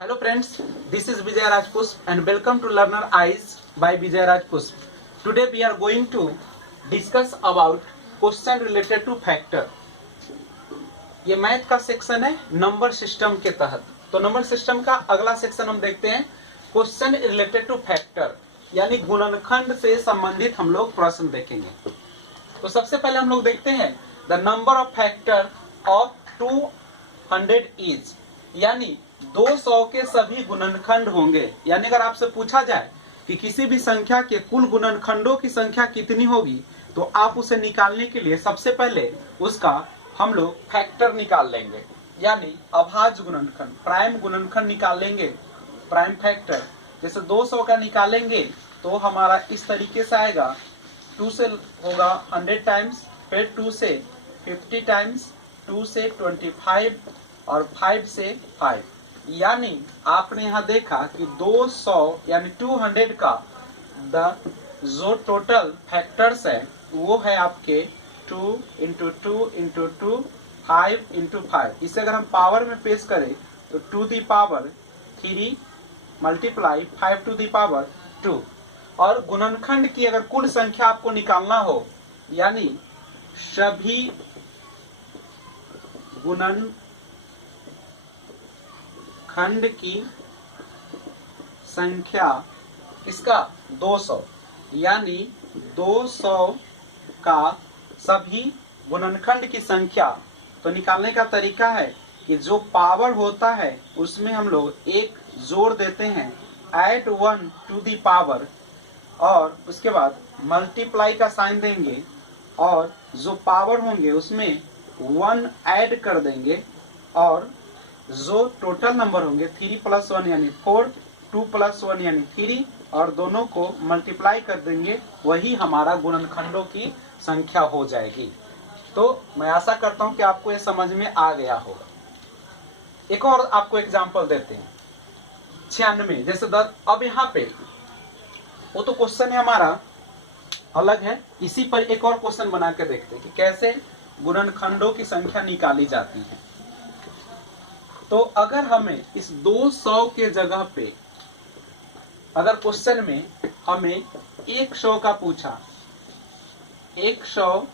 Hello friends, this is Vijay Rajpusp and welcome to Learner Eyes by Vijay Rajpusp. Today we are going to discuss about question related to factor. ये math का section है number system के तहत. तो number system का अगला section हम देखते हैं क्वेश्चन रिलेटेड टू फैक्टर, यानी गुणनखंड से संबंधित हम लोग प्रश्न देखेंगे. तो सबसे पहले हम लोग देखते हैं the number of factor of 200 is, यानी 200 के सभी गुणनखंड होंगे. यानी अगर आपसे पूछा जाए कि किसी भी संख्या के कुल गुणनखंडों की संख्या कितनी होगी, तो आप उसे निकालने के लिए सबसे पहले उसका हम लोग फैक्टर निकाल लेंगे, यानी अभाज्य गुणनखंड, प्राइम गुणनखंड निकाल लेंगे, प्राइम फैक्टर. जैसे 200 का निकालेंगे तो हमारा इस तरीके से आएगा, 2 से होगा 100 टाइम्स, फिर 2 से 50 टाइम्स, 2 से 25 और 5 से 5. यानी आपने यहाँ देखा कि 200 यानी 200 का जो टोटल फैक्टर्स है वो है आपके 2 इंटू 2 इंटू 2 5 इंटू 5. इसे अगर हम पावर में पेश करें तो 2 the power 3 multiply 5 to the power 2. और गुणनखंड की अगर कुल संख्या आपको निकालना हो, यानी सभी गुणनखंड की संख्या इसका 200, यानी 200 का सभी गुणनखंड की संख्या. तो निकालने का तरीका है कि जो पावर होता है उसमें हम लोग एक जोड़ देते हैं, ऐड 1 टू दी पावर, और उसके बाद मल्टीप्लाई का साइन देंगे और जो पावर होंगे उसमें 1 ऐड कर देंगे, और जो टोटल नंबर होंगे 3 प्लस 1 यानी 4, 2 प्लस 1 यानी 3, और दोनों को मल्टीप्लाई कर देंगे, वही हमारा गुणनखंडों की संख्या हो जाएगी. तो मैं आशा करता हूं कि आपको ये समझ में आ गया होगा. एक और आपको एग्जांपल देते हैं, 96. जैसे अब यहाँ पे वो तो क्वेश्चन है हमारा अलग है, इसी पर एक और क्वेश्चन बना के देखते हैं कि कैसे गुणनखंडों की संख्या निकाली जाती है. तो अगर हमें इस 200 के जगह पे अगर क्वेश्चन में हमें 100 का पूछा, 100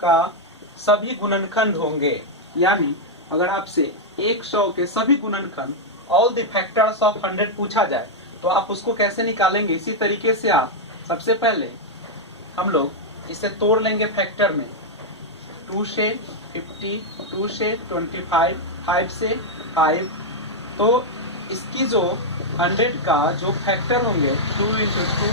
का सभी गुणनखंड होंगे, यानी अगर आपसे 100 के सभी गुणनखंड ऑल द फैक्टर्स ऑफ 100 पूछा जाए तो आप उसको कैसे निकालेंगे. इसी तरीके से आप सबसे पहले हम लोग इसे तोड़ लेंगे फैक्टर में, 2 से 50, 2 से 25, 5 से 5. तो इसकी जो 100 का जो फैक्टर होंगे 2 इंटू 2,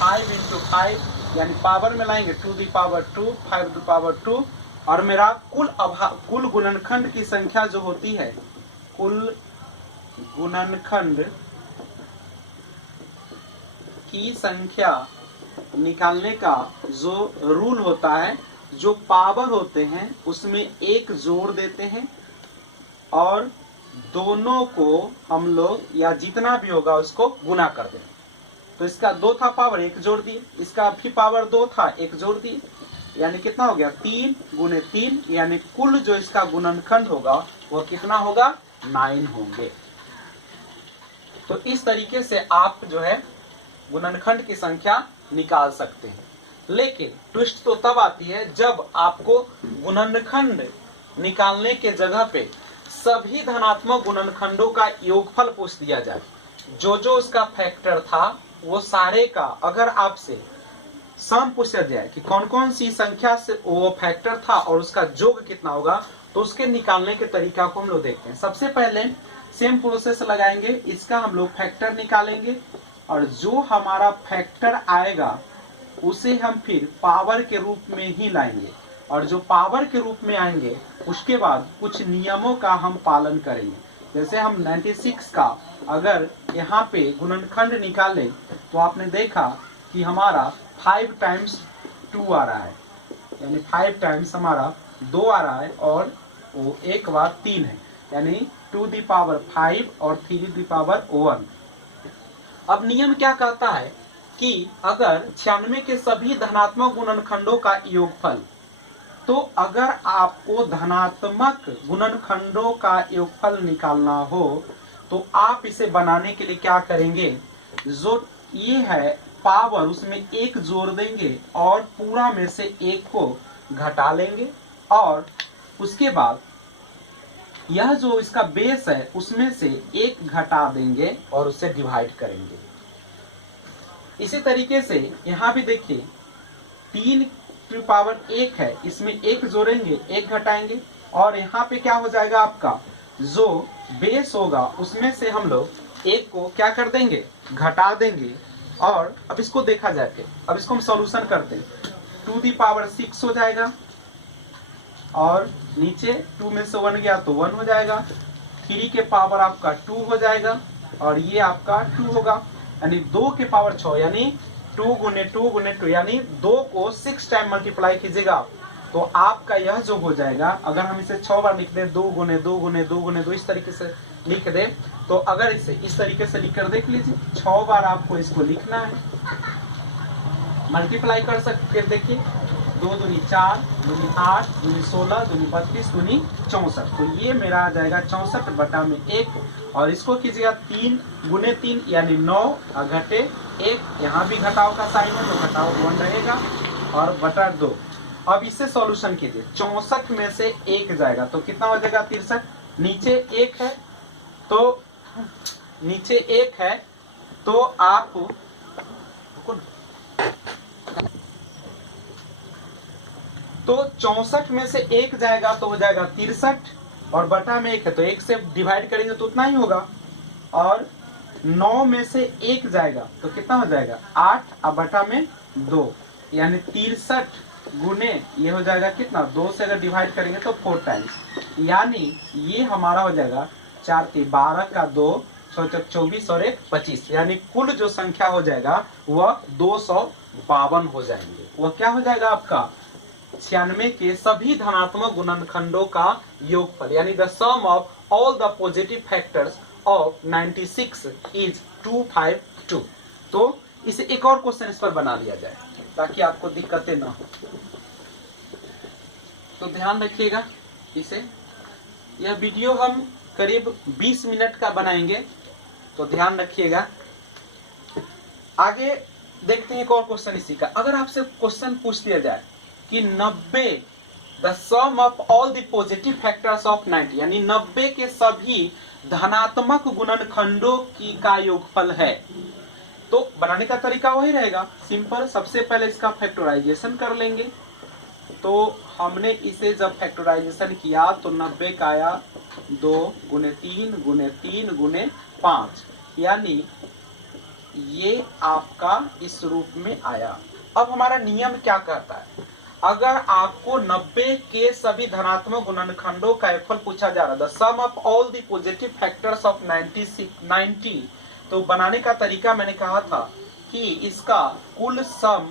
5 इंटू 5, यानी पावर में लाएंगे 2 दी पावर 2, 5 दी पावर 2, और मेरा कुल गुणनखंड की संख्या जो होती है, कुल गुणनखंड की संख्या निकालने का जो रूल होता है, जो पावर होते हैं उसमें एक जोड़ देते हैं और दोनों को हम लोग या जितना भी होगा उसको गुना कर दें. तो इसका 2 था पावर, एक जोड़ दिए, इसका भी पावर 2 था, एक जोड़ दिए, यानी कितना हो गया 3 गुने 3, यानी कुल जो इसका गुणनखंड होगा वो कितना होगा 9 होंगे. तो इस तरीके से आप जो है गुणनखंड की संख्या निकाल सकते हैं. लेकिन ट्विस्ट तो तब आती है जब आपको गुणनखंड निकालने के जगह पे सभी धनात्मक गुणनखंडों का योगफल पूछ दिया जाए. जो जो उसका फैक्टर था वो सारे का अगर आपसे सम पूछा जाए कि कौन कौन सी संख्या से वो फैक्टर था और उसका योग कितना होगा, तो उसके निकालने के तरीका को हम लोग देखते हैं. सबसे पहले सेम प्रोसेस लगाएंगे, इसका हम लोग फैक्टर निकालेंगे, और जो हमारा फैक्टर आएगा उसे हम फिर पावर के रूप में ही लाएंगे, और जो पावर के रूप में आएंगे उसके बाद कुछ नियमों का हम पालन करेंगे. जैसे हम 96 का अगर यहाँ पे गुणनखंड निकालें तो आपने देखा कि हमारा 5 टाइम्स 2 आ रहा है, यानी 5 टाइम्स हमारा 2 आ रहा है, और वो एक बार 3 है, यानी 2 दी पावर 5 और 3 दी पावर 1. अब नियम क्या कहता है कि अगर 96 के सभी धनात्मक गुणनखंडों का योगफल, तो अगर आपको धनात्मक गुणनखंडों का योगफल निकालना हो तो आप इसे बनाने के लिए क्या करेंगे, जो ये है पावर उसमें एक जोड़ देंगे और पूरा में से एक को घटा लेंगे और उसके बाद यह जो इसका बेस है उसमें से एक घटा देंगे और उसे डिवाइड करेंगे। इसी तरीके से यहां भी देखिए 3 की पावर 1 है, इसमें एक जोड़ेंगे एक घटाएंगे और यहाँ पे क्या हो जाएगा, आपका जो बेस होगा उसमें से हम लोग एक को क्या कर देंगे, घटा देंगे। और अब इसको देखा जाए, अब इसको हम सॉल्यूशन करते हैं। 2 की पावर 6 हो जाएगा और नीचे 2 में से 1 गया तो 1 हो जाएगा। 3 के पावर आपका 2 हो जाएगा और ये आपका 2 होगा, यानी 2 के पावर 6 यानी 2 गुने 2 गुने 2 यानी 2 को 6 टाइम मल्टीप्लाई कीजिएगा तो आपका यह जो हो जाएगा, अगर हम इसे 6 बार लिख दें 2 गुने 2 गुने 2 गुने 2 इस तरीके से लिख दें, तो अगर इसे इस तरीके से लिख कर देख लीजिए 6 बार आपको इसको लिखना है, मल्टीप्लाई कर सकते हैं। देखिए 2 दूनी 4 दूनी 8 दूनी 16 दूनी 32 दूनी 64, तो ये मेरा आ जाएगा 64 बटा में 1 और इसको कीजिएगा 3 गुने 3 यानी 9 और घटे 1, यहाँ भी घटाव का साइन है तो घटाव 1 रहेगा और बटा 2। अब इससे सॉल्यूशन कीजिए, 64 में से 1 जाएगा तो कितना हो जाएगा 63, नीचे 1 है तो नीचे 1 है तो आप तो 64 में से 1 जाएगा तो हो जाएगा 63 और बटा में 1 है तो 1 से डिवाइड करेंगे तो उतना ही होगा और 9 में से 1 जाएगा तो कितना हो जाएगा 8 और बटा में 2 यानी 63 गुने ये हो जाएगा कितना 2 से अगर डिवाइड करेंगे तो 4 टाइम्स, यानी ये हमारा हो जाएगा 4 के 12 का 2 24 और 1 25, यानी कुल जो संख्या हो जाएगा वह 252 हो जाएंगे। वह क्या हो जाएगा आपका 96 के सभी धनात्मक गुणनखंडों का योगफल, यानी the sum of all the positive factors of 96 is 252। तो इसे एक और क्वेश्चन इस पर बना लिया जाए ताकि आपको दिक्कतें ना हो, तो ध्यान रखिएगा इसे। यह वीडियो हम करीब 20 मिनट का बनाएंगे तो ध्यान रखिएगा। आगे देखते हैं एक और क्वेश्चन इसी का। अगर आपसे क्वेश्चन पूछ दिया जाए कि 90 the sum of all the positive factors of 90 यानी 90 के सभी धनात्मक गुणनखंडों की का योगफल है, तो बनाने का तरीका वही रहेगा सिंपल। सबसे पहले इसका फैक्टराइजेशन कर लेंगे, तो हमने इसे जब फैक्टराइजेशन किया तो 90 का आया 2 गुने 3 गुने 3 गुने 5, यानी ये आपका इस रूप में आया। अब हमारा नियम क्या कहता है, अगर आपको 90 के सभी धनात्मक गुणनखंडों का योगफल पूछा जा रहा है, the sum of all the positive factors of 90, तो बनाने का तरीका मैंने कहा था कि इसका कुल सम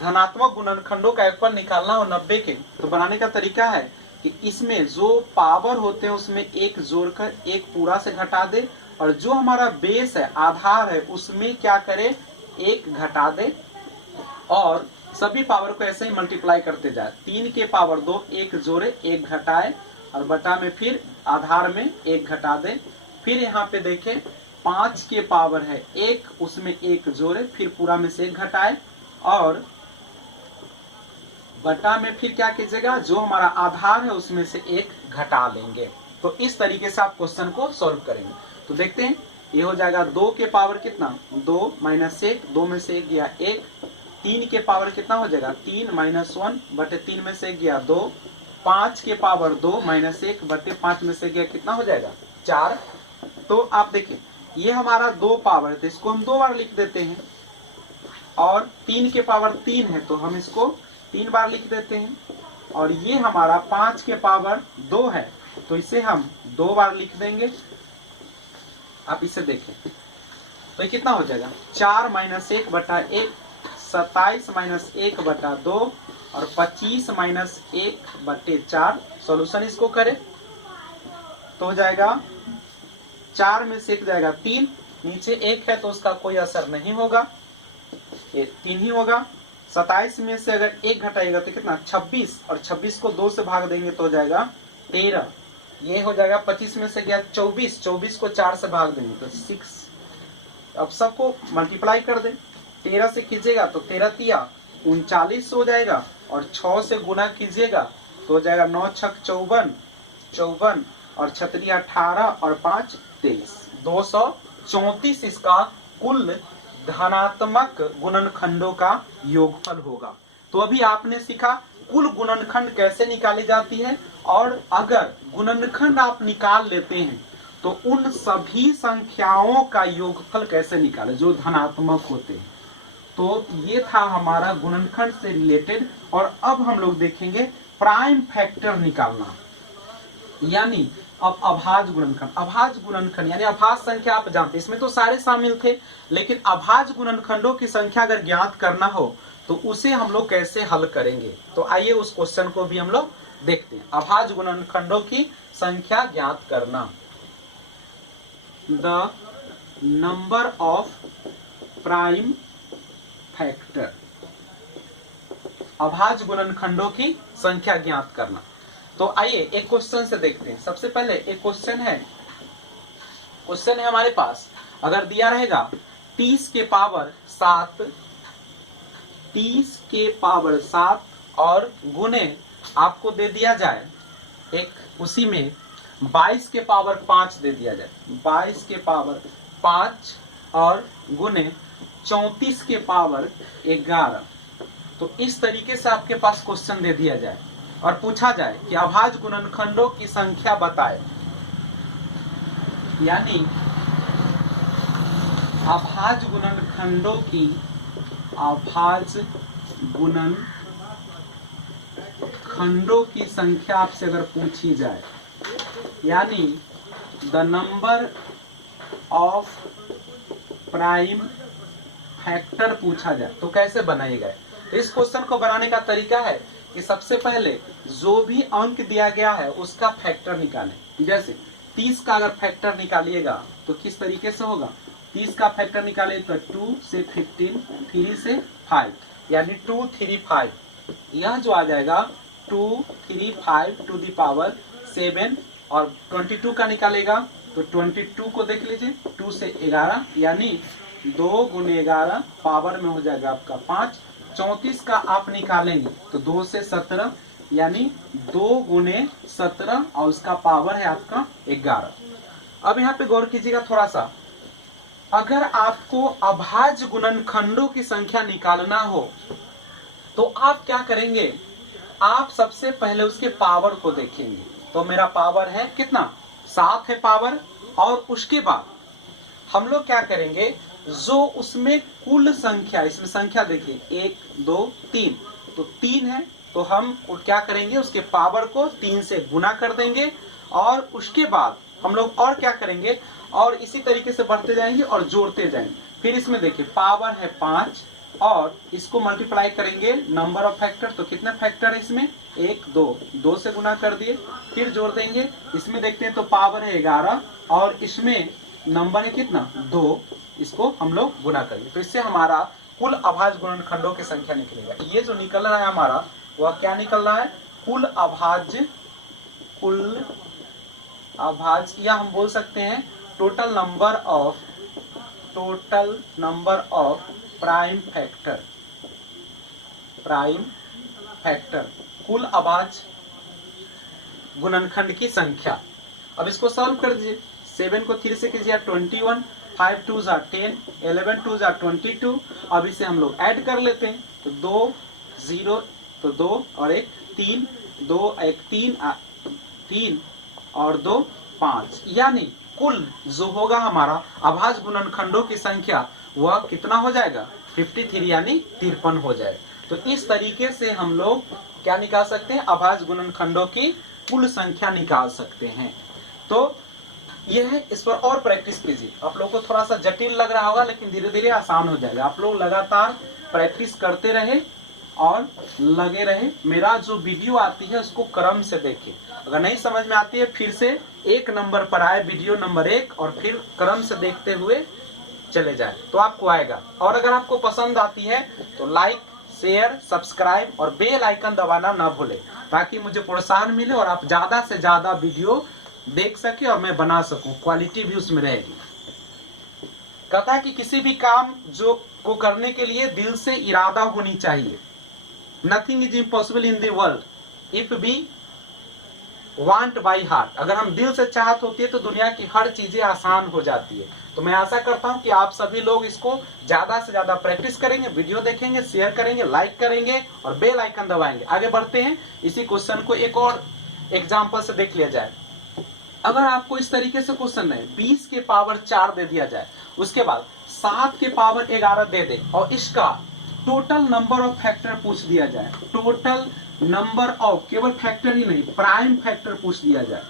धनात्मक गुणनखंडों का योगफल निकालना हो 90 के, तो बनाने का तरीका है कि इसमें जो पावर होते हैं उसमें एक जोड़कर एक पूरा से घटा दे और जो हमारा बेस है आधार है उसमें क्या करे एक घटा दे और सभी पावर को ऐसे ही मल्टीप्लाई करते जाए। 3 के पावर 2 एक जोड़े एक घटाए और बटा में फिर आधार में एक घटा दे। फिर यहाँ पे देखें 5 के पावर है 1 उसमें एक जोड़े फिर पूरा में से एक घटाए और बटा में फिर क्या कीजिएगा जो हमारा आधार है उसमें से एक घटा लेंगे। तो इस तरीके से आप क्वेश्चन को सॉल्व करेंगे। तो देखते हैं ये हो जाएगा 2 के पावर कितना 2 माइनस 1, 2 में से 1 गया 1। 3 के पावर कितना हो जाएगा 3 माइनस 1 बटे 3 में से 1 गया 2। 5 के पावर 2 माइनस 1 बटे 5 में से गया कितना हो जाएगा 4। तो आप देखिए ये हमारा 2 पावर है तो इसको हम 2 बार लिख देते हैं और 3 के पावर 3 है तो हम इसको 3 बार लिख देते हैं और ये हमारा 5 के पावर 2 है तो इसे हम 2 बार लिख देंगे। आप इसे देखें तो ये कितना हो जाएगा 4 माइनस 1 बटा 1, 27 माइनस 1 बटा 2 और 25 माइनस 1 बटे 4। सॉल्यूशन इसको करें तो हो जाएगा 4 में से 1 जाएगा 3, नीचे 1 है तो उसका कोई असर नहीं होगा, ये 3 ही होगा। 27 में से अगर 1 घटाएगा तो कितना 26 और 26 को 2 से भाग देंगे तो हो जाएगा 13, ये हो जाएगा 25 में से गया 24, 24 को 4 से भाग देंगे तो 6। अब सबको मल्टीप्लाई कर दें, 13 से कीजिएगा तो 13 तिया 39 हो जाएगा, और 6 से गुना कीजिएगा तो हो जाएगा 9 छक 54, 54 और 6 18 और 5 23, 234 इसका कुल धनात्मक गुणनखंडों का योगफल होगा। तो अभी आपने सीखा कुल गुणनखंड कैसे निकाली जाती है, और अगर गुणनखंड आप निकाल लेते हैं तो उन सभी संख्याओं का योगफल कैसे निकालें जो धनात्मक होते हैं। तो ये था हमारा गुणनखंड से रिलेटेड। और अब हम लोग देखेंगे प्राइम फैक्टर निकालना, यानी अब अभाज्य गुणनखंड। अभाज्य गुणनखंड यानी अभाज्य संख्या आप जानते हैं, इसमें तो सारे शामिल थे, लेकिन अभाज्य गुणनखंडों की संख्या अगर ज्ञात करना हो तो उसे हम लोग कैसे हल करेंगे। तो आइए उस क्वेश्चन को भी हम लोग देखते हैं। अभाज्य गुणनखंडों की संख्या ज्ञात करना। The number of prime factor, अभाज्य गुणनखंडों की संख्या ज्ञात करना। तो आइए एक क्वेश्चन से देखते हैं। सबसे पहले एक क्वेश्चन है हमारे पास, अगर दिया रहेगा 30 के पावर 7, 30 के पावर 7 और गुने आपको दे दिया जाए एक उसी में 22 के पावर 5 दे दिया जाए, 22 के पावर 5 और गुने 34 के पावर 11। तो इस तरीके से आपके पास क्वेश्चन दे दिया जाए और पूछा जाए कि अभाज्य गुणनखंडों की संख्या बताए, यानी अभाज्य गुणनखंडों की, अभाज्य गुणनखंडों की संख्या आपसे अगर पूछी जाए, यानी the number of prime factor पूछा जाए तो कैसे बनाएगा। तो इस क्वेश्चन को बनाने का तरीका है कि सबसे पहले जो भी अंक दिया गया है उसका फैक्टर निकालें। जैसे 30 का अगर फैक्टर निकालिएगा तो किस तरीके से होगा, 30 का फैक्टर निकाले तो 2 से 15, 3 से 5, यानी 2 3 5, यह जो आ जाएगा 2 3 5 टू द पावर 7। और 22 का निकालेगा तो 22 को देख लीजिए, 2 से 11 यानी 2 गुने 11 पावर में हो जाएगा आपका 5। 34 का आप निकालेंगे तो 2 से 17 यानी 2 गुने 17 और उसका पावर है आपका 11। अब यहाँ पे गौर कीजिएगा थोड़ा सा, अगर आपको अभाज्य गुणनखंडों की संख्या निकालना हो तो आप क्या करेंगे, आप सबसे पहले उसके पावर को देखेंगे। तो मेरा पावर है कितना, 7 है पावर, और उसके बाद हम लोग क्या करेंगे, जो उसमें कुल संख्या, इसमें संख्या देखिए 1 2 3, तो 3 है तो हम क्या करेंगे, उसके पावर को 3 से गुना कर देंगे। और उसके बाद हम लोग और क्या करेंगे, और इसी तरीके से बढ़ते जाएंगे और जोड़ते जाएंगे। फिर इसमें देखिए पावर है 5 और इसको मल्टीप्लाई करेंगे नंबर ऑफ फैक्टर, तो कितने फैक्टर है इसमें, 1 2, 2 से गुना कर दिए, फिर जोड़ देंगे। इसमें देखते हैं तो पावर है 11 और इसमें नंबर है कितना 2, इसको हम लोग गुना करेंगे। तो इससे हमारा कुल अभाज्य गुणनखंडों की संख्या निकलेगा। ये जो निकल रहा है हमारा वह क्या निकल रहा है, कुल अभाज्य, या हम बोल सकते हैं total number of prime factor, कुल अभाज्य गुणनखंड की संख्या। अब इसको सॉल्व कर दीजिए, 7 को 3 से कीजिए 21, 5 2 जा 10, 11 2 जा 22। अब इसे हम लोग ऐड कर लेते हैं तो 2 0 तो 2 और 1 3, 2 1 3 और 2 5, यानी कुल जो होगा हमारा अभाज्य गुणनखंडों की संख्या वह कितना हो जाएगा, 53 यानी 53 हो जाएगा। तो इस तरीके से हम लोग क्या निकाल सकते हैं, अभाज्य गुणनखंडों की कुल संख्या निकाल सकते हैं। तो यह है, इस पर और प्रैक्टिस कीजिए। आप लोगों को थोड़ा सा जटिल लग रहा होगा लेकिन धीरे धीरे आसान हो जाएगा। आप लोग लगातार प्रैक्टिस करते रहे और लगे रहे। मेरा जो वीडियो आती है उसको क्रम से देखिए, अगर नहीं समझ में आती है फिर से 1 नंबर पर आए वीडियो नंबर 1 और फिर क्रम से देखते हुए चले जाए तो आपको आएगा। और अगर आपको पसंद आती है तो लाइक शेयर सब्सक्राइब और बेल आइकन दबाना ना भूले, ताकि मुझे प्रोत्साहन मिले और आप ज्यादा से ज्यादा वीडियो देख सके और मैं बना सकूं, क्वालिटी भी उसमें रहेगी। कहता है कि किसी भी काम जो को करने के लिए दिल से इरादा होनी चाहिए। Nothing is impossible in the world if we want by heart. अगर हम दिल से चाहत होती है तो दुनिया की हर चीजें आसान हो जाती है। तो मैं आशा करता हूं कि आप सभी लोग इसको ज्यादा से ज्यादा प्रैक्टिस करेंगे, वीडियो देखेंगे, शेयर करेंगे, लाइक करेंगे और बेल आइकन दबाएंगे। आगे बढ़ते हैं, इसी क्वेश्चन को एक और एग्जाम्पल से देख लिया जाए। अगर आपको इस तरीके से क्वेश्चन है 20 के पावर 4 दे दिया जाए, उसके बाद 7 के पावर 11 दे दे और इसका टोटल नंबर ऑफ फैक्टर पूछ दिया जाए, टोटल नंबर ऑफ, केवल फैक्टर ही नहीं प्राइम फैक्टर पूछ दिया जाए,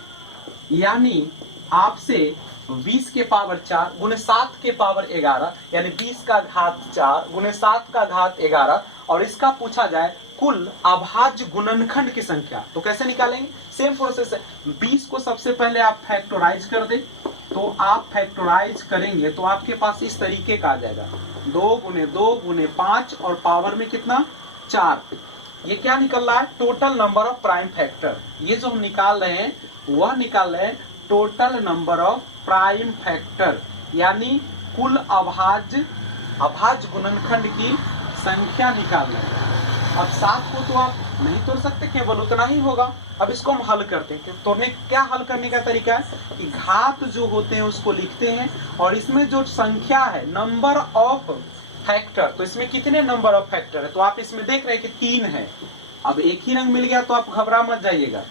यानी आपसे 20 के पावर 4 गुने 7 के पावर 11 यानी 20 का घात 4 गुने 7 का घात 11 और इसका पूछा जाए कुल अभाज्य गुणनखंड की संख्या, तो कैसे निकालेंगे? सेम प्रोसेस है। 20 को सबसे पहले आप फैक्टराइज कर दे, तो आप फैक्टराइज करेंगे तो आपके पास इस तरीके का आ जाएगा 2 गुने 5 और पावर में कितना 4। ये क्या निकल रहा है? Total number of prime factor. ये जो हम निकाल रहे हैं वह निकाल रहे हैं total number of prime factor, यानी कुल अभाज्य गुणनखंड की संख्या निकाल रहे हैं। अब 7 को तो आप नहीं तोड़ सकते, केवल उतना ही होगा। अब इसको हम हल करते हैं। तोड़ने क्या हल करने का तरीका है कि घात जो होते हैं उसको लिखते हैं और इसमें जो संख्या है नंबर ऑफ फैक्टर, तो इसमें कितने नंबर ऑफ फैक्टर है? तो आप इसमें देख रहे हैं कि 3 है। अब एक ही रंग मिल गया तो आप घबरा मत जाइएगा,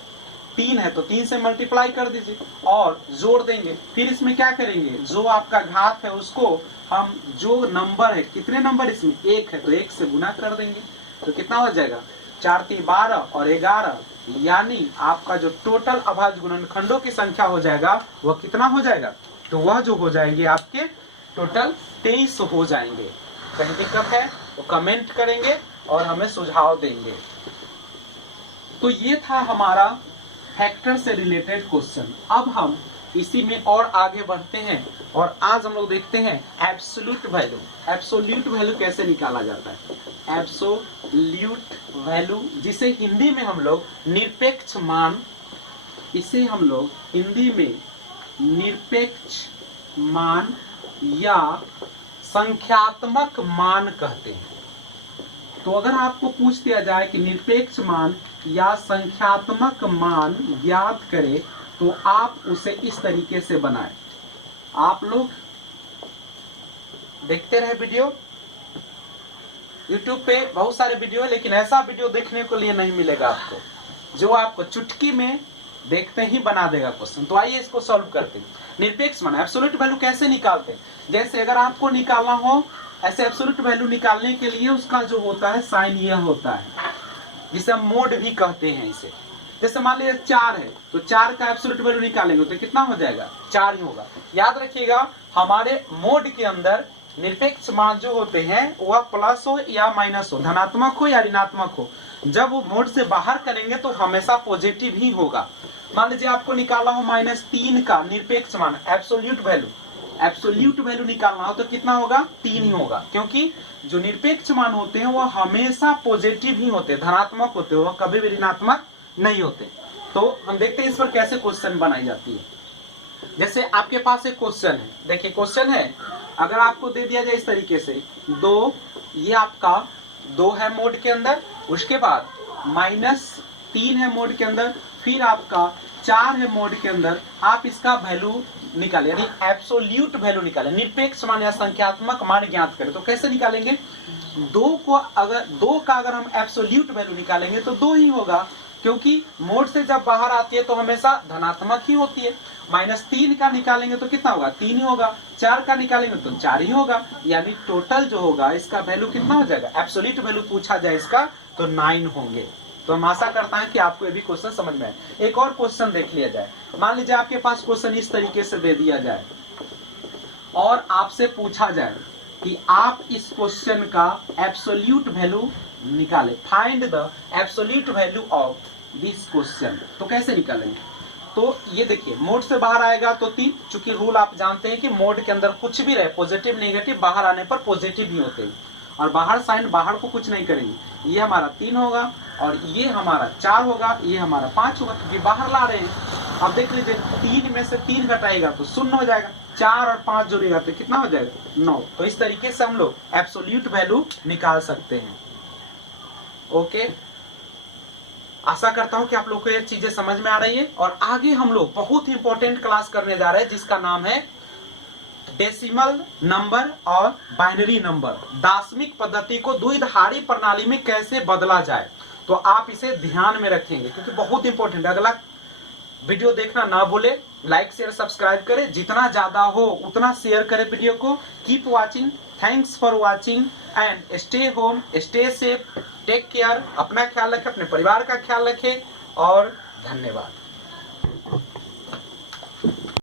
3 है तो 3 से मल्टीप्लाई कर दीजिए और जोड़ देंगे। फिर इसमें क्या करेंगे, जो आपका घात है उसको हम, जो नंबर है, कितने नंबर इसमें 1 है तो 1 से गुना कर देंगे, तो कितना हो जाएगा 4 3 12 और 11, यानी आपका जो टोटल अभाज्य गुणनखंडों की संख्या हो जाएगा वह कितना हो जाएगा? तो वह जो हो जाएंगे आपके टोटल 23 हो जाएंगे। कहीं दिक्कत है तो कमेंट करेंगे और हमें सुझाव देंगे। तो ये था हमारा फैक्टर से रिलेटेड क्वेश्चन। अब हम इसी में और आगे बढ़ते हैं और आज हम लोग देखते हैं एब्सोल्यूट वैल्यू। एब्सोल्यूट वैल्यू कैसे निकाला जाता है? एब्सोल्यूट वैल्यू, जिसे हिंदी में हम लोग निरपेक्ष मान, इसे हम लोग हिंदी में निरपेक्ष मान या संख्यात्मक मान कहते हैं। तो अगर आपको पूछ दिया जाए कि निरपेक्ष मान या संख्यात्मक मान ज्ञात करें तो आप उसे इस तरीके से बनाएं। आप लोग देखते रहे वीडियो, YouTube पे बहुत सारे वीडियो है, लेकिन ऐसा वीडियो देखने को लिए नहीं मिलेगा आपको जो आपको चुटकी में देखते ही बना देगा क्वेश्चन। तो आइए इसको सॉल्व करते हैं। निरपेक्ष मान एब्सोल्यूट वैल्यू कैसे निकालते हैं? जैसे अगर आपको निकालना हो ऐसे एब्सोल्यूट वैल्यू निकालने के लिए उसका जो होता है साइन यह होता है, जिसे हम मोड भी कहते हैं इसे। जैसे मान लीजिए 4 है तो 4 का एब्सोल्यूट वैल्यू निकालेंगे तो कितना हो जाएगा? 4 ही होगा। याद रखिएगा हमारे मोड के अंदर निरपेक्ष मान जो होते हैं वह प्लस हो या माइनस हो, धनात्मक हो या ऋणात्मक हो, जब वो मोड से बाहर करेंगे तो हमेशा पॉजिटिव ही होगा। मान लीजिए आपको निकालना हो -3 का निरपेक्ष मान एब्सोल्यूट वैल्यू निकालना हो तो कितना होगा? 3 ही होगा, क्योंकि जो निरपेक्ष मान होते हैं वह हमेशा पॉजिटिव ही होते हैं, धनात्मक होते हैं, वह कभी भी ऋणात्मक नहीं होते। तो हम देखते हैं इस पर कैसे क्वेश्चन बनाई जाती है। जैसे आपके पास एक क्वेश्चन है, देखिए क्वेश्चन है, अगर आपको दे दिया जाए इस तरीके से 2, ये आपका 2 है मोड के अंदर, उसके बाद -3 है मोड के अंदर, फिर आपका 4 है मोड के अंदर, आप इसका वैल्यू निकाले यानी एब्सोल्यूट वैल्यू निकाले, निरपेक्ष मान या संख्यात्मक मान ज्ञात करें। तो कैसे निकालेंगे? 2 का अगर हम एब्सोल्यूट वैल्यू निकालेंगे तो 2 ही होगा, क्योंकि मोड से जब बाहर आती है तो हमेशा धनात्मक ही होती है। -3 का निकालेंगे तो कितना होगा? 3 ही होगा। 4 का निकालेंगे तो 4 ही होगा, यानी टोटल जो होगा इसका वैल्यू कितना हो जाएगा? एब्सोल्यूट वैल्यू पूछा जाए इसका तो 9 होंगे। तो हम आशा करता है कि आपको ये भी क्वेश्चन समझ में आए। एक और क्वेश्चन देख लिया जाए। मान लीजिए आपके पास क्वेश्चन इस तरीके से दे दिया जाए और आपसे पूछा जाए कि आप इस क्वेश्चन का एब्सोल्यूट वैल्यू निकालें, find the absolute value of this question. तो कैसे निकालेंगे? तो ये देखिए मोड से बाहर आएगा तो 3, चूंकि रूल आप जानते हैं कि मोड के अंदर कुछ भी रहे पॉजिटिव नेगेटिव बाहर आने पर पॉजिटिव ही होते हैं, और बाहर साइन बाहर को कुछ नहीं करेंगे। ये हमारा 3 होगा और ये हमारा 4 होगा, ये हमारा 5 होगा, क्योंकि बाहर ला रहे हैं। अब देख लीजिए 3 में से 3 घटाएगा तो 0 हो जाएगा, 4 और 5 जोड़ेगा तो कितना हो जाएगा 9। तो इस तरीके से हम लोग एब्सोल्यूट वैल्यू निकाल सकते हैं। ओके, आशा करता हूं कि आप लोग को ये चीजें समझ में आ रही है। और आगे हम लोग बहुत ही इंपॉर्टेंट क्लास करने जा रहे हैं जिसका नाम है डेसिमल नंबर और बाइनरी नंबर। दाशमिक पद्धति को द्विधारी प्रणाली में कैसे बदला जाए, तो आप इसे ध्यान में रखेंगे क्योंकि बहुत इंपॉर्टेंट है। अगला वीडियो देखना ना भूले, लाइक शेयर सब्सक्राइब करें, जितना ज्यादा हो उतना शेयर करें वीडियो को। Keep watching, thanks for watching and stay home, stay safe, take care. अपना ख्याल रखें, अपने परिवार का ख्याल रखें और धन्यवाद।